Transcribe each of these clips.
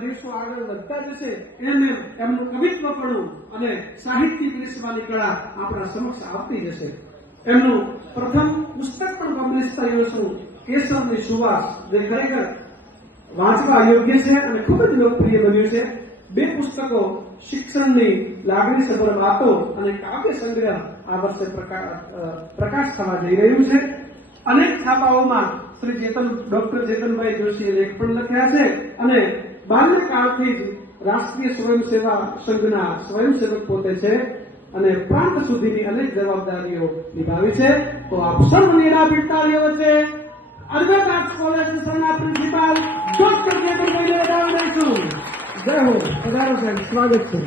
દેશો આગળ વધતા જશે એમ એમનું કવિત્વપણું અને સાહિત્ય પીરસવાની કળા આપણા સમક્ષ આવતી જશે. એમનું પ્રથમ પુસ્તક પણ પબ્લિશ થયું છે, કેસરની સુવાસ, જે ખરેખર વાંચવા યોગ્ય છે અને ખૂબ જ લોકપ્રિય બન્યું છે. 2 પુસ્તકો, શિક્ષણની લાગણીસભર વાતો અને કાવ્ય સંગ્રહ આ વર્ષે પ્રકાશ થવા જઈ રહ્યું છે. અનેક છાપાઓમાં શ્રી ડોક્ટર ચેતનભાઈ જોશીએ લેખ પણ લખ્યા છે અને બાલ્યકાળથી જ રાષ્ટ્રીય સ્વયંસેવા સંઘના સ્વયંસેવક પોતે છે અને પ્રાંત સુધીની અનેક જવાબદારીઓ નિભાવી છે. તો આપ સૌની તાળીઓ વચ્ચે અલ્બર્ટ આર્ટ્સ કોલેજના પ્રિન્સિપાલ ડોક્ટર ચેતનભાઈને વધાવી દઈશું. જય હો. પધારો સાહેબ, સ્વાગત છે.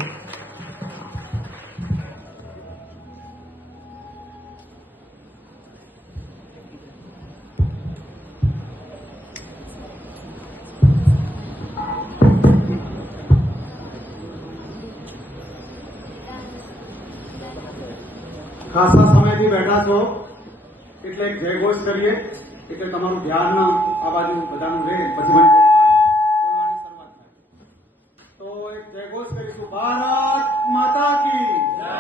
ખાસા સમયથી બેઠા છો એટલે એક જયઘોષ કરીએ, એટલે તમારું ધ્યાન આ બાજુ બધાનું રહે, પછી મને બોલવાની શરૂઆત થાય. તો એક જયઘોષ કરીશું. ભારત માતા કી જય,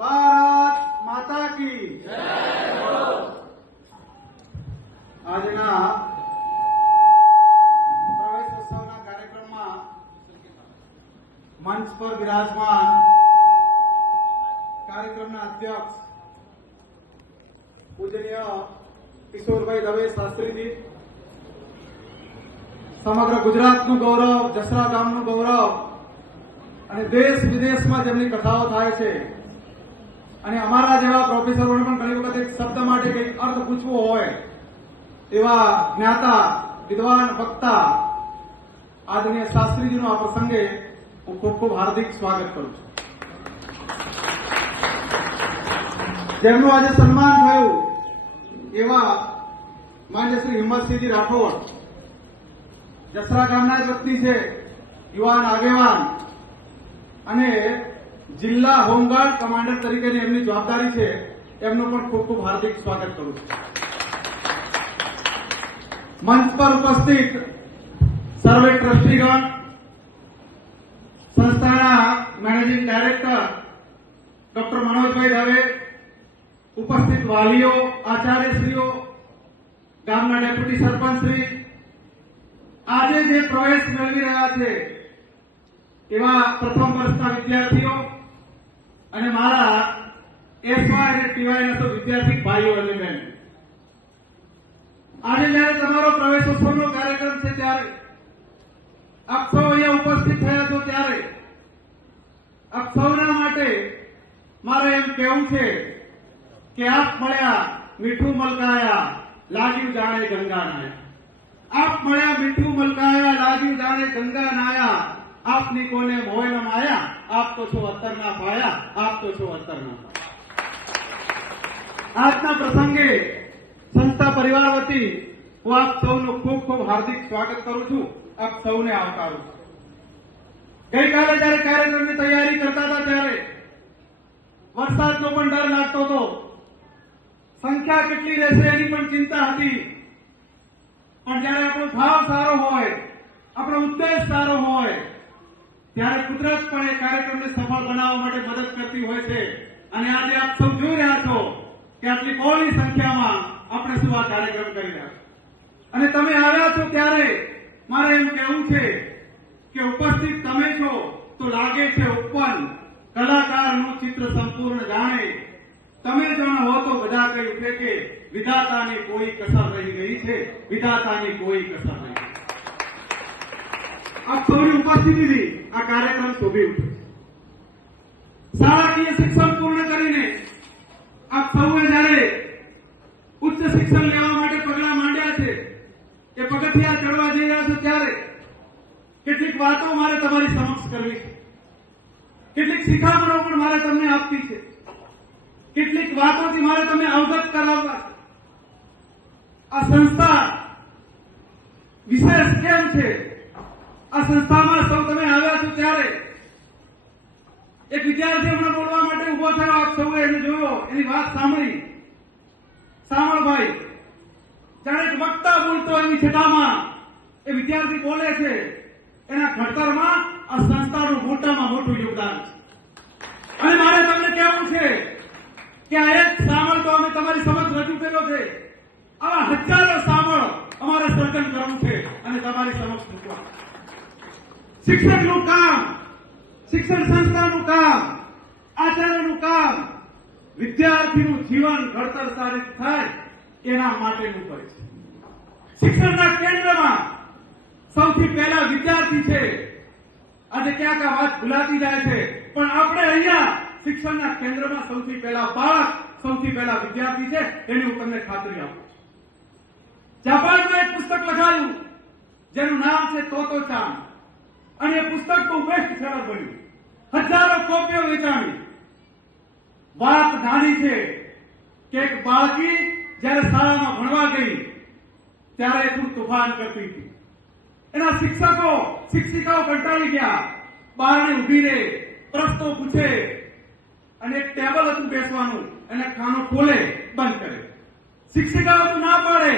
ભારત માતા કી જય. આજના પ્રવેશોત્સવના કાર્યક્રમમાં મંચ પર વિરાજમાન કાર્યક્રમના અધ્યક્ષ પૂજનીય કિશોરભાઈ દવે શાસ્ત્રીજી, સમગ્ર ગુજરાતનું ગૌરવ, જસરા ગામનું ગૌરવ અને દેશ વિદેશમાં જેમની કથાઓ થાય છે અને અમારા જેવા પ્રોફેસરોને પણ ઘણી વખત એક શબ્દ માટે કંઈક અર્થ પૂછવો હોય એવા જ્ઞાતા, વિદ્વાન, વક્તા આદરણીય શાસ્ત્રીજીનું આ પ્રસંગે હું ખૂબ ખૂબ હાર્દિક સ્વાગત કરું છું. જેમનું આજે સન્માન થયું એવા માન્ય શ્રી હિંમતસિંહજી રાઠોડ, જસરા ગામના જ વ્યક્તિ છે, યુવાન આગેવાન અને જિલ્લા હોમગાર્ડ કમાન્ડર તરીકેની એમની જવાબદારી છે, એમનું પણ ખૂબ ખૂબ હાર્દિક સ્વાગત કરું છું. મંચ પર ઉપસ્થિત સર્વે ટ્રસ્ટીગણ, સંસ્થાના મેનેજિંગ ડાયરેક્ટર ડોક્ટર મનોજભાઈ દવે, ઉપસ્થિત વાલીઓ, આચાર્યશ્રીઓ, ગામના ડેપ્યુટી સરપંચશ્રી, આજે જે પ્રવેશ મેળવી રહ્યા છે એવા પ્રથમ વર્ષના વિદ્યાર્થીઓ અને મારા એસવાય અને ટીવાયના તો વિદ્યાર્થી ભાઈઓ અને બહેનો, આજે જયારે તમારો પ્રવેશોત્સવનો કાર્યક્રમ છે ત્યારે આપ સૌ અહીંયા ઉપસ્થિત થયા છો ત્યારે આપ સૌના માટે મારે એમ કહેવું છે કે આપ મળ્યા મીઠું મલકાયા, લાગ્યું જાણે ગંગા નાયા. આપ મળ્યા મીઠું મલકાયા, લાગ્યું જાણે ગંગા નાયા. આપની કોને મોહ ન માયા, આપ તો છો અત્તરના પાયા, આપ તો છો અત્તરના પાયા. આજના પ્રસંગે સંસ્થા પરિવાર વતી હું આપ સૌનું ખૂબ ખૂબ હાર્દિક સ્વાગત કરું છું, આપ સૌને આવકારું છું. ગઈકાલે જયારે કાર્યક્રમની તૈયારી કરતા હતા ત્યારે વરસાદનો પણ ડર લાગતો હતો, સંખ્યા કેટલી રહેશે એની પણ ચિંતા હતી, પણ જયારે આપણો ભાવ સારો હોય, આપણો ઉદ્દેશ સારો હોય ત્યારે કુદરત પણ એ કાર્યક્રમને સફળ બનાવવા માટે મદદ કરતી હોય છે. અને આજે આપ સૌ જોઈ રહ્યા છો કે આટલી બહોળી સંખ્યામાં આપણે શું આ કાર્યક્રમ કરી રહ્યા છો અને તમે આવ્યા છો ત્યારે મારે એમ કહેવું છે કે ઉપસ્થિત તમે છો તો લાગે છે ઉપવન, કલાકારનું ચિત્ર સંપૂર્ણ જાણે. તમે જાણ હો તો બધા કહી ઉઠે કે વિધાતાની કોઈ કસર રહી ગઈ છે, વિધાતાની કોઈ કસર નહીં. આપ સૌની ઉપસ્થિતિથી આ કાર્યક્રમ શોભી ઉઠે. શાળાકીય શિક્ષણ પૂર્ણ કરીને આપ સૌએ જયારે ઉચ્ચ શિક્ષણ લેવા માટે પગલા માંડ્યા છે, એ પગથિયા ચડવા જઈ રહ્યા છો ત્યારે કેટલીક વાતો મારે તમારી સમક્ષ કરવી છે, કેટલીક શિખામણો પણ મારે તમને આપવી છે, કેટલીક વાતોથી મારે તમને અવગત કરાવવા છે. આ સંસ્થા વિશેષ કેમ છે? આ સંસ્થામાં સૌ તમે આવ્યા છો ત્યારે એક વિદ્યાર્થી હમણાં બોલવા માટે ઉભો થયો, આપ સૌએ એને જોયો, એની વાત સાંભળી. સાંભળ ભાઈ, જાણે એક વક્તા બોલતો એની છટામાં એ વિદ્યાર્થી બોલે છે એના ઘડતરમાં આ સંસ્થાનું મોટામાં મોટું યોગદાન છે. અને મારે તમને કહેવું છે કે આ એક સામળ તો અમે તમારી સમક્ષ રજૂ કર્યો છે. આવા હજારો સામળ અમારે સર્જન કરવું છે અને તમારી સમક્ષ મૂકવા. શિક્ષકનું કામ, શિક્ષણ સંસ્થાનું કામ, આચાર્યનું કામ વિદ્યાર્થીનું જીવન ઘડતર સારી થાય એના માટેનું કરે છે. શિક્ષણના કેન્દ્રમાં સૌથી પહેલા વિદ્યાર્થી છે. આજે ક્યાંક આ વાત ભૂલાતી જાય છે, પણ આપણે અહીંયા શિક્ષણના કેન્દ્રમાં સૌથી પહેલા બાળક, સૌથી પહેલા વિદ્યાર્થી છે એની હું તમને ખાતરી આપું છું. જાપાનમાં એક પુસ્તક લખાયું જેનું નામ છે તોતો ચાન, અને એ પુસ્તક બહુ બેસ્ટ સેલર બન્યું. હજારો કોપીઓ વેચાણી. વાત નાની છે કે એક બાળકી જ્યારે શાળામાં ભણવા ગઈ ત્યારે થોડું તોફાન કરતી હતી. એના શિક્ષકો શિક્ષિકાઓ કંટાળી ગયા. બારણે ઉભી રહે, પ્રશ્નો પૂછે, અને એક ટેબલ હતું બેસવાનું, એને ખાનો ખોલે, બંધ કરે. શિક્ષિકાઓ તો ના પાડે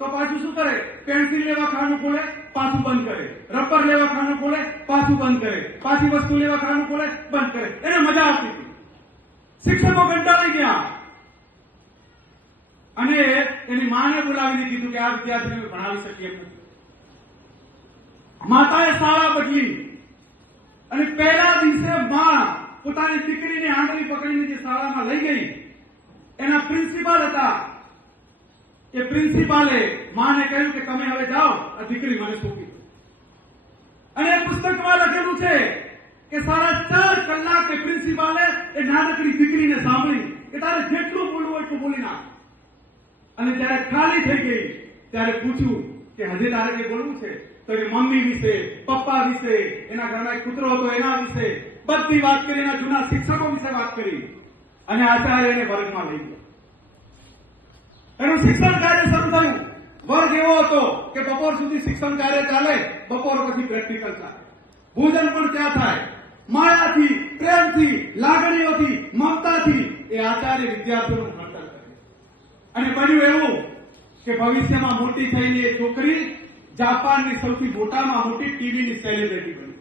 તો પાછું શું કરે? પેન્સિલ લેવા ખાનું ખોલે, પાછું બંધ કરે. રબર લેવા ખાનું ખોલે, પાછું બંધ કરે. પાછી વસ્તુ લેવા ખાનું ખોલે, બંધ કરે. એને મજા આવતી હતી. શિક્ષકો કંટાળી ગયા અને એની માને બોલાવીને કીધું કે આ વિદ્યાર્થીને ભણાવી શકીએ નહીં. માતાએ શાળા બદલી અને પહેલા દિવસે માં પોતાની દીકરીને આંગળી પકડીને જે શાળામાં લઈ ગઈ, એના પ્રિન્સિપાલ હતા. એ પ્રિન્સિપાલે માને કહ્યું કે તમે હવે જાઓ, આ દીકરી મને સોંપી. અને એ પુસ્તકમાં લખેલું છે કે 4.5 કલાકે પ્રિન્સિપાલે એ નાનકડી દીકરીને સાંભળી કે તારે જેટલું બોલવું હોય એટલું બોલી નાખ. અને જ્યારે ખાલી થઈ ગઈ ત્યારે પૂછ્યું કે હજી તારે કંઈ બોલવું છે? તો એ મમ્મી વિશે, પપ્પા વિશે, એના ઘરમાં એક કૂતરો હતો એના વિશે બધી વાત કરી. એના જૂના શિક્ષકો વિશે વાત કરી અને આચાર્ય એને વર્ગમાં લઈ ગયા. એનું શિક્ષણ કાર્ય શરૂ થયું. વર્ગ એવો હતો કે બપોર સુધી શિક્ષણ કાર્ય ચાલે, બપોર પછી પ્રેક્ટિકલ ચાલે. ભોજન પણ ત્યાં થાય. માયાથી, પ્રેમથી, લાગણીઓથી, મમતાથી એ આચાર્ય વિદ્યાર્થીઓનું ઘડતર કરે. અને બન્યું એવું કે ભવિષ્યમાં મોટી થઈને એ છોકરી જાપાનની સૌથી મોટામાં મોટી ટીવીની સેલિબ્રિટી બની.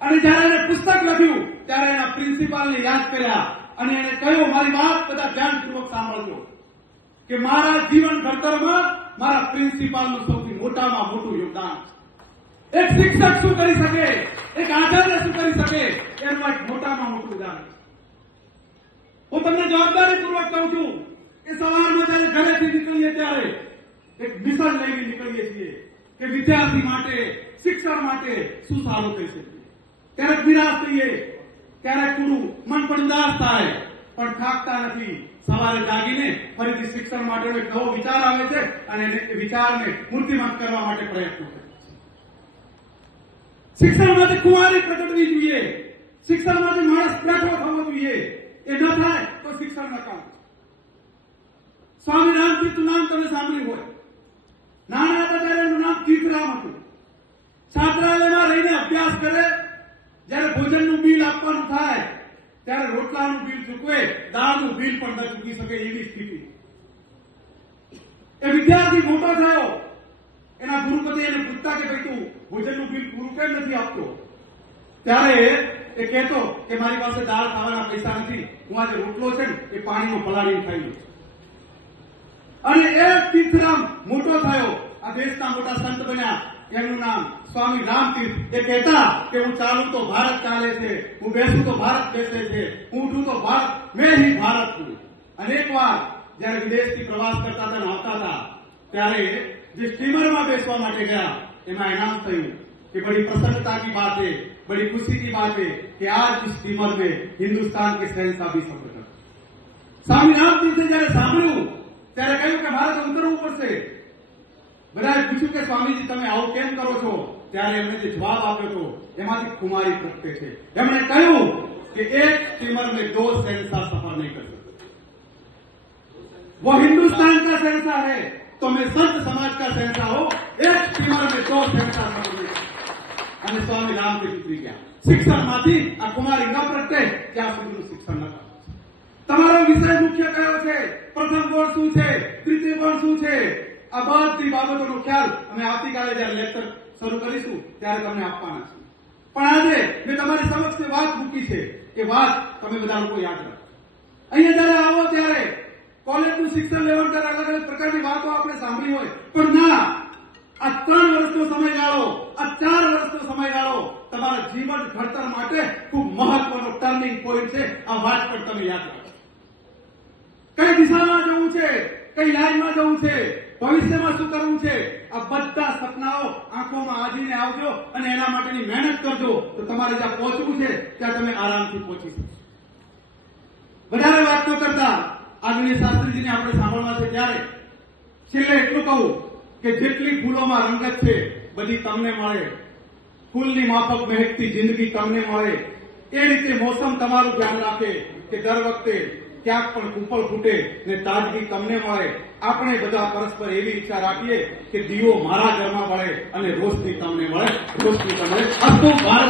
અને જ્યારે એને પુસ્તક લખ્યું ત્યારે એના પ્રિન્સિપાલને યાદ કર્યા અને એને કહ્યું, મારી વાત બધા ધ્યાનપૂર્વક સાંભળજો, કે મારા જીવન ઘડતરમાં મારા પ્રિન્સિપાલનું સૌથી મોટામાં મોટું યોગદાન છે. એક શિક્ષક શું કરી શકે, એક આચાર્ય શું કરી શકે, એનું એક મોટામાં મોટું ઉદાહરણ છે. હું તમને જવાબદારીપૂર્વક કહું છું કે સવારમાં જ્યારે ઘરેથી નીકળીએ ત્યારે એક મિશન લઈને નીકળીએ છીએ કે વિદ્યાર્થી માટે, શિક્ષણ માટે શું સારું થઈ શકે. ક્યારેક નિરાશ થઈએ, ક્યારેક થોડું મન પણ ઉદાસ થાય, પણ થાકતા નથી. સવારે જાગીને ફરીથી શિક્ષણ માટેનો એક નવો વિચાર આવે છે અને એ વિચારને મૂર્તિમંત કરવા માટે પ્રયત્નો કરે. શિક્ષણ માટે કુંવારી પ્રગટવી જોઈએ. શિક્ષણ માટે માણસ બેઠો થવો જોઈએ. એ ન થાય તો શિક્ષણ નકામ. સ્વામી રામતીર્થનું નામ તમે સાંભળ્યું હોય. નાના હતા ત્યારે એનું નામ તીર્થરામ હતું. છાત્રાલયમાં રહીને અભ્યાસ કરે. જ્યારે ભોજનનું બિલ આપવાનું થાય ત્યારે રોટલાનું બિલ ચૂકવે, દાળનું બિલ પણ ન ચૂકી શકે એવી સ્થિતિ. એ વિદ્યાર્થી મોટો થયો. એના ગુરુપતિ એને પૂછતા કે ભાઈ તું ભોજનનું બિલ પૂરું કેમ નથી આપતો? ત્યારે એ કહેતો કે મારી પાસે દાળ ખાવાના પૈસા નથી, હું આજે રોટલો છે ને એ પાણીમાં પલાળીને ખાઈ લઉં. અને એ તીર્થરામ મોટો થયો, આ દેશના મોટા સંત બન્યા. એનું નામ સ્વામી રામતીર્થ. એ કહેતા કે હું ચાલું તો ભારત ચાલે છે, હું બેસું તો ભારત બેસે છે, હું ઉઠું તો ભારત, મેં ही ભારત છું. અનેક વાર જયારે વિદેશથી પ્રવાસ કરતા હતા, આવતા હતા, ત્યારે જે સ્ટીમરમાં બેસવા માટે ગયા એમાં इनाम થયું कि बड़ी प्रसन्नता की बात है, बड़ी खुशी की बात है कि आज इस स्टीमर में हिंदुस्तान के शहंशाह भी सफर कर. स्वामी रामतीर्थे जયારે સાંભળ્યું ત્યારે કહ્યું કે ભારત ઉતરવું પડશે. બધાએ પૂછ્યું કે સ્વામીજી તમે આવું કેમ કરો છો? ત્યારે એમણે જે જવાબ આપ્યો હતો એમાંથી કુમારી પ્રગટે છે. એમણે કહ્યું કે એક स्टीमर में 2 शहंशाह सफर नहीं कर सकते. वो हिंदुस्तान का शहंशाह है तो मैं संत समाज का शहंशाह हूं. एक स्टीमर में 2 शहंशाह सफर नहीं. અને સ્વામી રામતીર્થ ઉતરી ગયા. શિક્ષણમાંથી આ કુમારી ન પ્રગટે ત્યાં સુધીનું શિક્ષણ ન કરે. તમારો વિષય મુખ્ય કયો છે? પ્રથમ ગોળ શું છે? દ્વિતીય ગોળ શું છે? આ બધી બાબતોનો ખ્યાલ અમે આવતીકાલે જ્યારે લેક્ચર શરૂ કરીશું ત્યારે તમને આપવાના છે. પણ આજે મેં તમારી સમક્ષ વાત મૂકી છે એ વાત તમે બધા લોકો યાદ રાખો. અહીંયા જયારે આવો ત્યારે કોલેજનું શિક્ષણ લેવલ ત્યારે અલગ અલગ પ્રકારની વાતો આપણે સાંભળી હોય, પણ ના, આ 3 વર્ષનો સમયગાળો, આ 4 વર્ષનો સમયગાળો તમારા જીવન ઘડતર માટે ખૂબ મહત્વનો ટર્નિંગ પોઈન્ટ છે. આ વાત પણ તમે યાદ રાખો. કઈ દિશામાં જવું છે, કઈ લાઈનમાં જવું છે, ભવિષ્યમાં શું કરવું છે, આ બધા સપનાઓ આંખોમાં આજીને આવજો અને એના માટેની મહેનત કરજો તો તમારે જ્યાં પહોંચવું છે ત્યાં તમે આરામથી પહોંચી શકશો. વધારે વાત ન કરતા આદરણીય શાસ્ત્રીજીને આપણે સાંભળવા છે ત્યારે છેલ્લે એટલું કહું કે જેટલી ફૂલોમાં રંગત છે બધી તમને મળે, ફૂલની માફક મહેકતી જિંદગી તમને મળે. એ રીતે મોસમ તમારું ધ્યાન રાખે કે દર વખતે ક્યાંક પણ કુપલ ફૂટે ને તાજગી તમને મળે. આપણે બધા પરસ્પર એવી ઈચ્છા રાખીએ કે દીવો મારા ઘરમાં મળે અને રોશની તમને મળે, રોશની તમને. અસ્તુ ભારત